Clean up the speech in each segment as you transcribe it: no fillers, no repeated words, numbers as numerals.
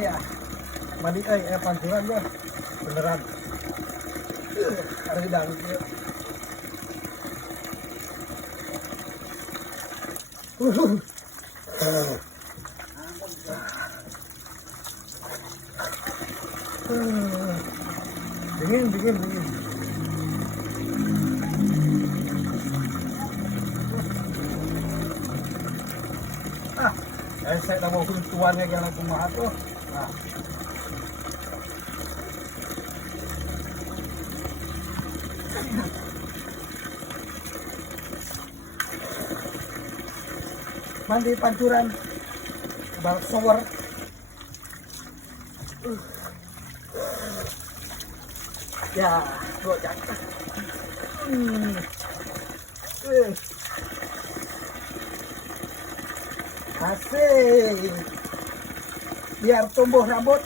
ya. Mandi pancuran gua. Beneran. Ada di dalam dia. Dingin. Saya mau tuannya jangan kumaha tuh. Nah. Mandi pancuran balak shower. Ya, gua jangan. Asik. Biar tumbuh rambut.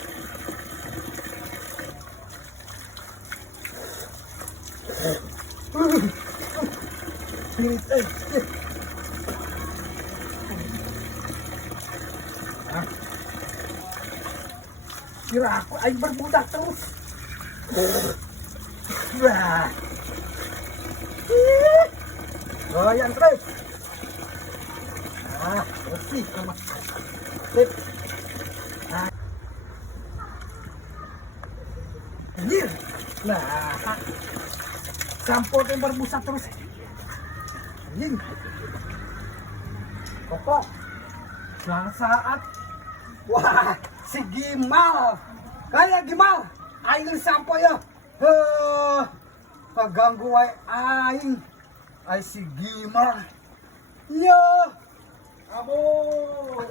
Kira aku aing berbudak terus. Wah. Goyang terus. Bersih sama. Sip. Anjir. Nah. Sampo yang berbusa terus. Anjing. Kokok. Suatu saat. Wah, si Gimal. Kayak Gimal. Aing sampo ya. Kaganggu wae aing. Ai si Gimal. Iya. Amoy.